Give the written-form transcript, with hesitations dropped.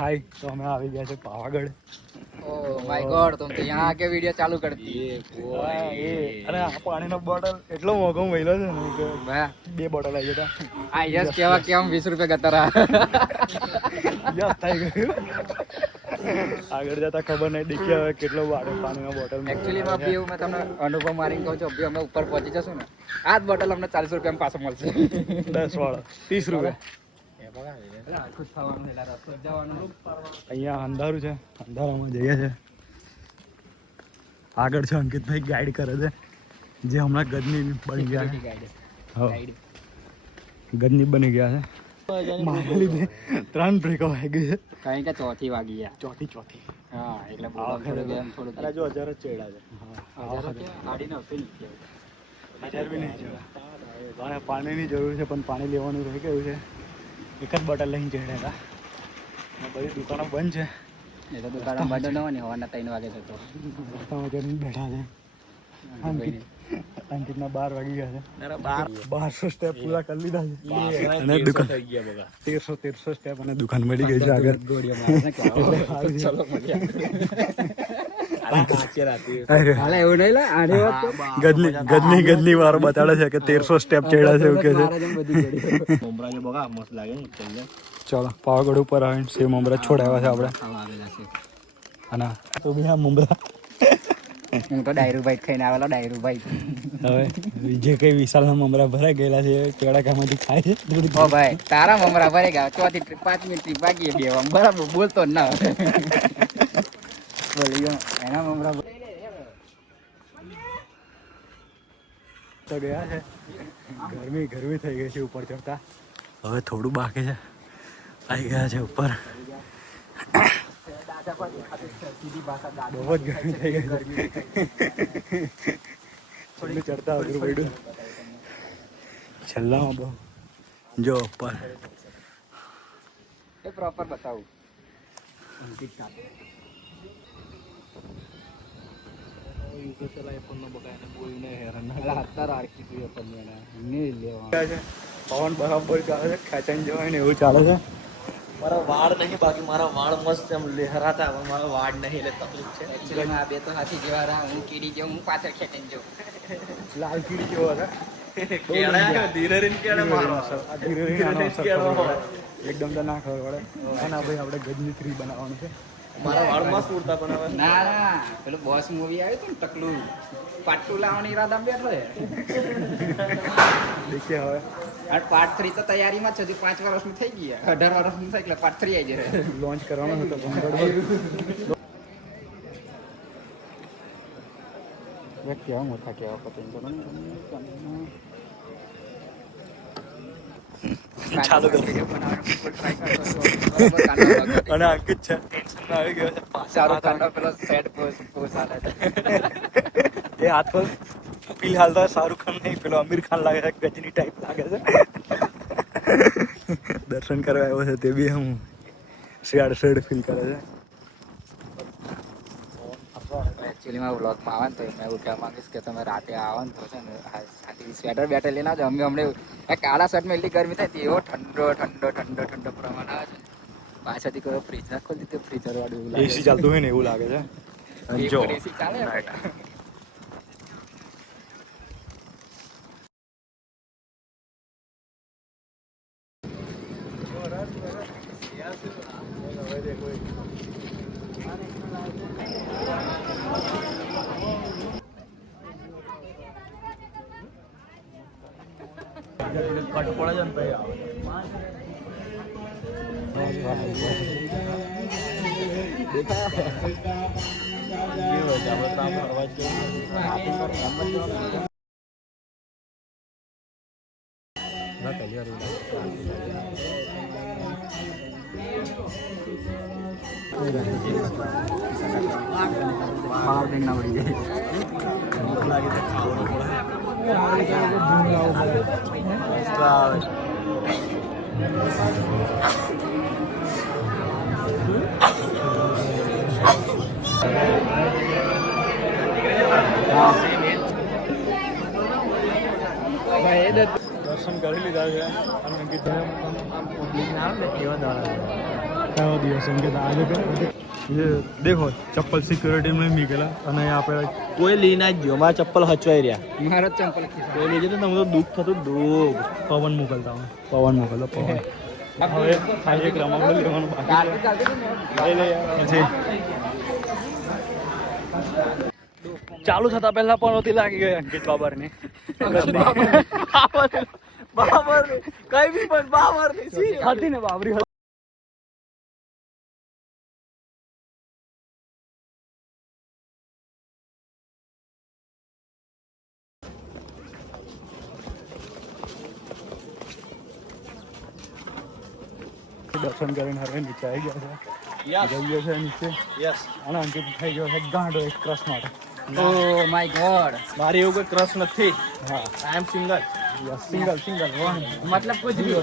हाय तो हमें आ गया है पावागढ़। ओह माय गॉड तुम तो यहाँ आके वीडियो चालू कर दी। અરે આ પાણીનો બોટલ એટલો મોંઘો મળ્યો છે ને કે બે બોટલ આવી જતા આ યસ કેવા કેમ 20 રૂપિયા ગતરા યસ થઈ ગયું આગળ જતા ખબર નહીં દેખ્યા હવે કેટલો વાડે પાણીનો બોટલ एक्चुअली માં બી હું તમને અનુભવ મારીને કહું છું અભી અમે ઉપર પહોંચી જશું ને આ જ બોટલ અમને 40 રૂપિયામાં પાછો મળશે 10 વાળો 30 રૂપિયા ખુશ થવાનું એટલે રસ્તો જવાનું અહીંયા અંધારું છે અંધારામાં જઈએ છે આગળ છે અંકિતભાઈ ગાઈડ કરે છે જે હમણાં ગદની બની ગયા છે ગદની બની ગયા છે મારા લીધે 3 બ્રેકો વાગી ગઈ છે કहीं કે ચોથી વાગી ગયા ચોથી હા એટલે બોલો થોડું ગેમ થોડું અરે જો 1000 જ ચડ્યા છે ગાડી નહોતી નીકળી 1000 બી નહીં ચડ્યા અને પાણીની જરૂર છે પણ પાણી લેવાનું રહી ગયું છે એક જ બોટલ લઈને ચડ્યા હતા અને બધી દુકાનો બંધ છે એ તો દુકાન બંધ ન હોય ને હવાના 3 વાગે જતો રસ્તામાં જઈને બેઠા છે અંકિતના 12 વાગી ગયા છે 1200 સ્ટેપ પૂરા કરી લીધા છે અને દુકાન થઈ ગયા બગા 1300 સ્ટેપ અને દુકાન મળી ગઈ છે આગળ ચલો હાલે એવું નહીં લે આની વાત ગદની વાર બતાડે છે કે 1300 સ્ટેપ ચડ્યા છે એવું કે છે મમરા જે બગા મસ્ત લાગે ને ચલો પાવાગઢ ઉપર આવીને સેવ મમરા છોડાવ્યા છે આપણે ખાવા આવેલા છે અને તો બી આ મમરા હું તો ડાયરુભાઈ ખાઈને આવેલો ડાયરુભાઈ હવે જે કઈ વિશાલના મમરા ભરાઈ ગયેલા છે કેળાકામાંથી ખાય છે ઓ ભાઈ તારા મમરા ભરાઈ ગયા ચોથી 5 મિનિટ બાકી બેવા બરાબર બોલતો જ ના બોલી ગયો એના મમરા તો ગયા છે ગરમી થઈ ગઈ છે ઉપર ચડતા હવે થોડું બાકી છે આવી ગયા છે ઉપર બહુ જ ગરમી થઈ ગઈ થોડું ચડતા અઘરું પડ્યું છેલ્લામાં બહુ જો ઉપર એ પ્રોપર બતાવું પવન બરાબર ચાલે છે ખેંચાઈ જવાય ને એવું ચાલે છે મારા વાળ નહીં બાકી મારા વાળ મસ્ત એમ લહેરાતા હવે મારા વાળ નહીં એટલે તકલીફ છે એકચ્યુઅલી આ બે તો હાથી જેવા રહ્યા હું કીડી જેવું હું પાછળ ખેંચીને જઉં લાલ કીડી જેવો હતા એકદમ તો ના ખબર પડે એના ભાઈ આપણે ગજની 3 બનાવવાનું છે મારા વાળ મસ્ત ઉડતા પણ હવે ના ના પેલું બોસ મૂવી આવ્યું હતું ને ટકલું પાટલું લાવવાની ઈરાદા બેઠો છે દેખીએ હવે આ પાર્ટ 3 તો તૈયારીમાં જ છે 5 વર્ષનું થઈ ગયા 18 વર્ષનું થઈ એટલે પાર્ટ 3 આવી જશે લોન્ચ કરવાનો હતો કેવા મોટા કેવા પતંગ ચાલુ કરી અને અંકિત છે ટેન્શન આવી ગયો છે સારો કાંડો પેલો સેટ પોઝ આલે છે એ હાથ પર ફિલહાલ તો શાહરુખ ખાન નહીં પેલો આમિર ખાન લાગે છે ગજની ટાઈપ લાગે છે દર્શન કરવા આવ્યો છે તે બી હું શેડ ફીલ કરે છે એકચ્યુઅલી માં વ્લોગમાં આવે ને તો મેં એવું કહેવા માંગીશ કે તમે રાતે આવો ને તો છે ને સ્વેટર બેટર લઈને આવજો અમને કાળા શર્ટમાં એટલી ગરમી થાય એવો ઠંડો પ્રમાણ આવે છે પાછળથી કોઈ ફ્રીજ ના ખોલી દીધું ફ્રીઝર વાળું એવું એસી ચાલતું હોય ને એવું લાગે છે જો એસી ચાલે કટ પડે છે ને ભાઈ લાગે છે દર્શન કરી લીધા છે અને કીધું કયો દિવસ એમ કે આજે કે ये देखो चप्पल सिक्योरिटी में मिलेला અને यहाँ पे કોઈ લઈને જ ગયો મારા ચપ્પલ હચવાઈ રહ્યા મારા ચંપલ કોઈ લઈ જતો તમને તો દુઃખ થતું દુઃખ પવન મોકલતા હું પવન મોકલતો પવન હવે ખાલી એક રમકડું લેવાનું બાકી છે. લઈ લે પછી ચાલુ થતા પહેલા પણ હોતી લાગી ગઈ અંકિત બાબરની બાબર કઈ બી પણ બાબર નહીં હતી ને બાબરી હતી. દર્શન કરીને હવે નીચે આવી ગયા યસ છે જઈએ છે નીચે યસ અને અંકિત થઈ ગયો છે ગાંડો એક ક્રશ માટે. ઓ માય ગોડ મારી એવું કોઈ ક્રશ નથી હા આઈ એમ સિંગલ સિંગલ સિંગલ મતલબ કોઈ જીરો